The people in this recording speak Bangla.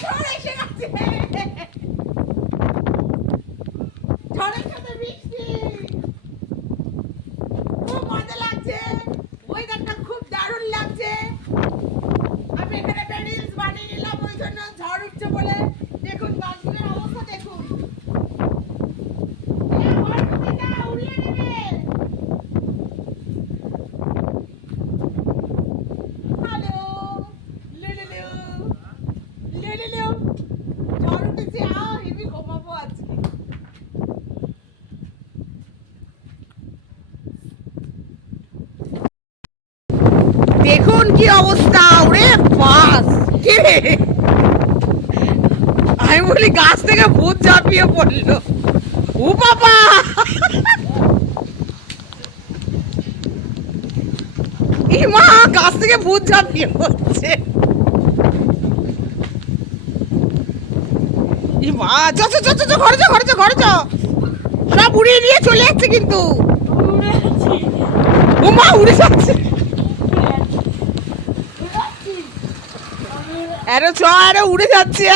ঝড় এসে গেছে, ঝড়ের সাথে বৃষ্টি, খুব মজা লাগছে, ওয়েদারটা খুব দারুণ লাগছে। আমি এখানে রিলস বানিয়ে নিলাম ওই জন্য, ঝড় উঠছে বলে। দেখুন গাছগুলোর অবস্থা দেখুন, উড়িয়ে নেবে। হ্যালো লুলুলু, লুলুলু, ঝড় উঠেছে, হেবি ঘুমাবো আজকে। দেখুন কি অবস্থা, ওরে বাস কে রে, আমি বলি গাছ থেকে ভূত ঝাঁপিয়ে পড়লো। ও বাবা, এই মা, গাছ থেকে ভূত ঝাঁপিয়ে পড়ছে। এই মা, চ চ চ চ, ঘরে চ, ঘরে চ, ঘরে চ, সব উড়িয়ে নিয়ে চলে যাচ্ছে কিন্তু। ও মা, উড়ে যাচ্ছে। আরে চ, আরে উড়ে যাচ্ছে।